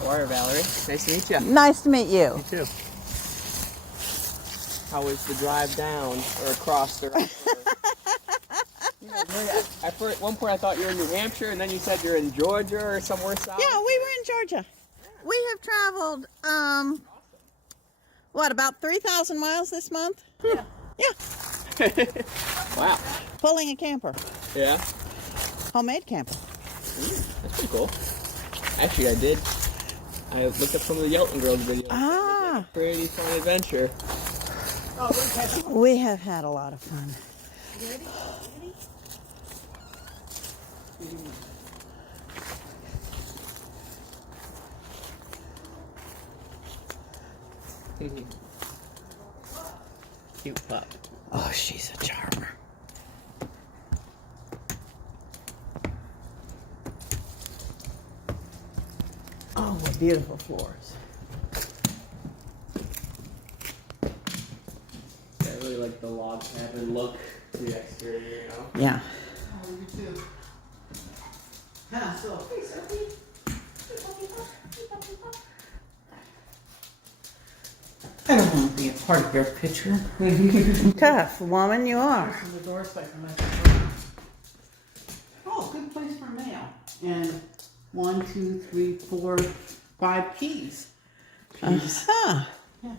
How are you, Valerie? Nice to meet you. Nice to meet you. You too. How was the drive down or across the rest of at one point I thought you were in New Hampshire, and then you said you're in Georgia or somewhere south? Yeah, we were in Georgia. We have traveled, what, about 3,000 miles this month? Yeah. Yeah. Wow. Pulling a camper. Yeah. Homemade camper. That's pretty cool. Actually, I looked up some of the Yelton Girls videos. Ah. Like a pretty fun adventure. We have had a lot of fun. Ready? Cute pup. Oh, she's a charmer. Oh, what beautiful floors. I really like the log cabin look to the exterior, you know? Yeah. Oh, you too. Huh, so. Hey, Sophie. I don't want to be a part of your picture. Tough woman you are. On the doorstep. Oh, good place for mail. And 1, 2, 3, 4, 5 keys. Uh-huh. Yeah.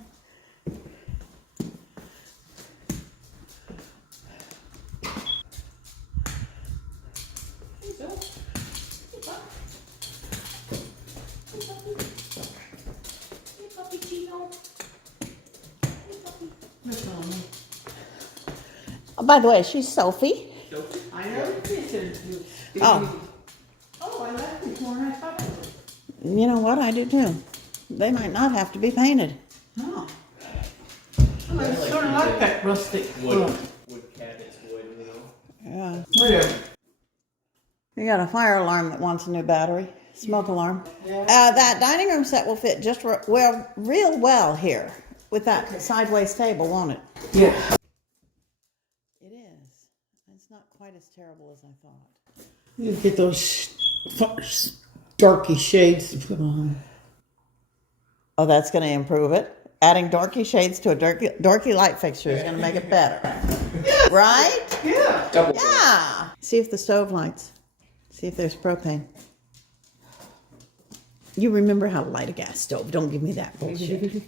Oh, by the way, she's Sophie. I know the picture. Oh. Oh, I like this more than I thought I would. You know what? I do too. They might not have to be painted. Oh. I sort of like that rustic look. Wood cabinets, wood, you know? Yeah. Yeah. You got a fire alarm that wants a new battery. Smoke alarm. Yeah. That dining room set will fit just real well here with that sideways table, won't it? Yeah. It is. It's not quite as terrible as I thought. You get those darky shades to put on. Oh, that's going to improve it. Adding dorky shades to a dorky light fixture is going to make it better. Yes. Right? Yeah. Double. Yeah. See if the stove lights. See if there's propane. You remember how to light a gas stove. Don't give me that bullshit.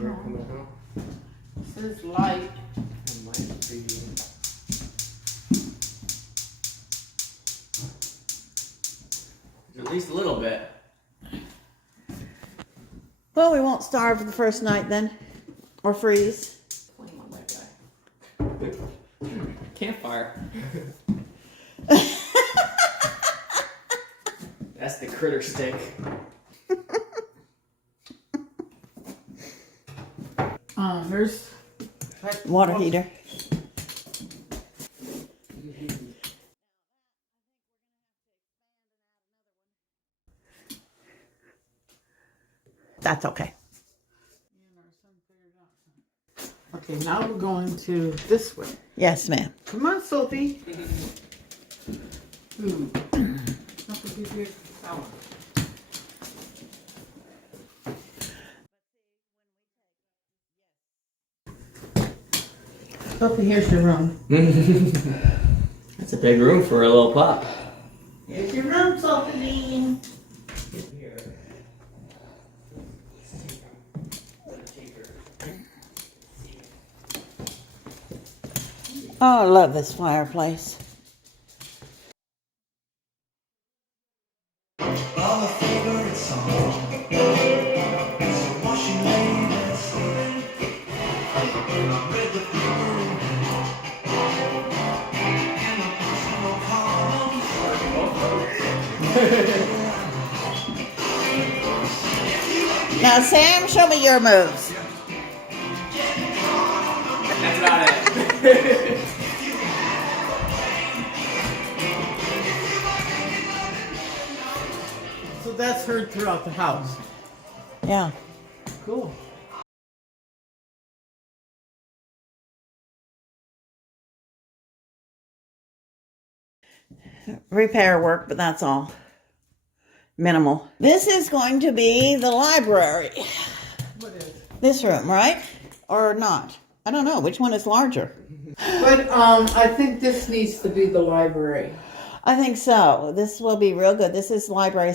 You're coming home. This is light. It might be. At least a little bit. Well, we won't starve the first night then. Or freeze. Flame on that guy. Campfire. That's the critter stick. There's Water heater. That's okay. Okay, now we're going to this way. Yes, ma'am. Come on, Sophie. Don't forget your towel. Sophie, here's your room. That's a big room for a little pup. Here's your room, Sophie. Oh, I love this fireplace. Now, Sam, show me your moves. That's about it. So that's heard throughout the house. Yeah. Cool. repair work, but that's all. Minimal. This is going to be the library. What is? This room, right? Or not? I don't know. Which one is larger? But I think this needs to be the library. I think so. This will be real good. This is library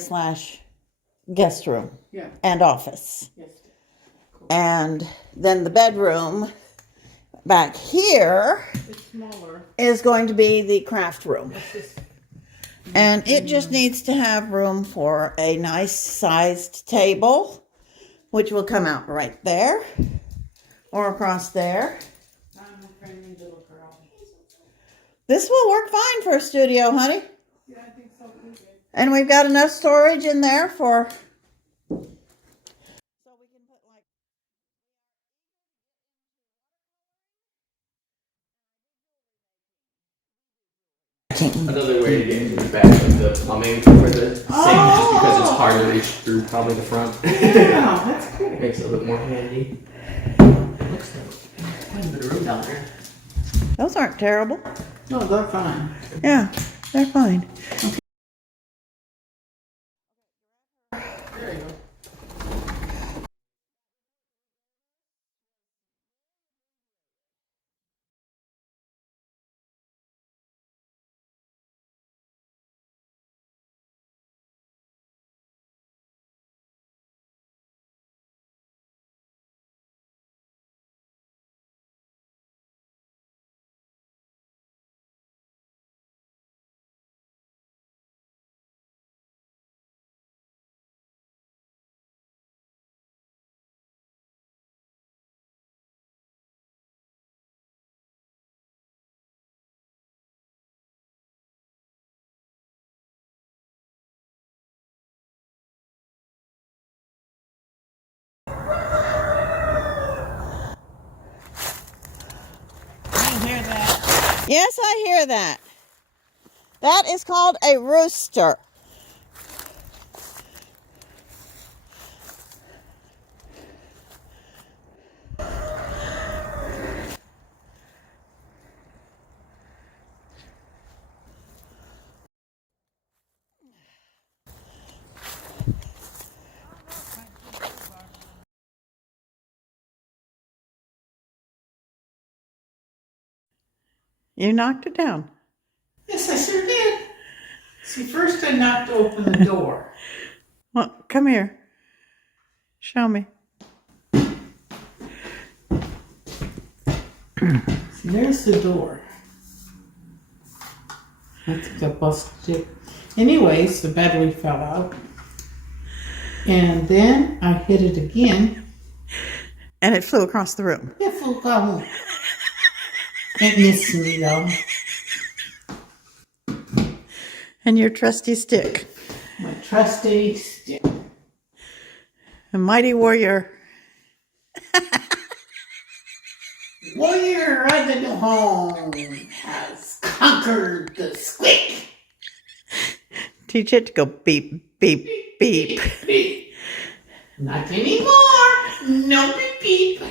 / guest room. Yeah. And office. Yes. Cool. And then the bedroom back here It's smaller. is going to be the craft room. It's just, And it just needs to have room for a nice sized table, which will come out right there or across there. I'm a friendly little girl. This will work fine for a studio, honey. Yeah, I think so too. And we've got enough storage in there for... Another way to get into the back of the plumbing for the sink, just because it's hard to reach through probably the front. Yeah, that's cool. It makes it a little more handy. It looks like quite a bit of room down there. Those aren't terrible. No, they're fine. Yeah, they're fine. There you go. You hear that? Yes, I hear that. That is called a rooster. You knocked it down. Yes, I sure did. See, first I knocked open the door. Well, come here. Show me. See, there's the door. I think I busted it. Anyways, the battery fell out. And then I hit it again. And it flew across the room. It flew out. It missed me though. And your trusty stick. My trusty stick. A mighty warrior. Warrior of the new home has conquered the squeak. Teach it to go beep, beep, beep. Beep. Not anymore. No beep beep.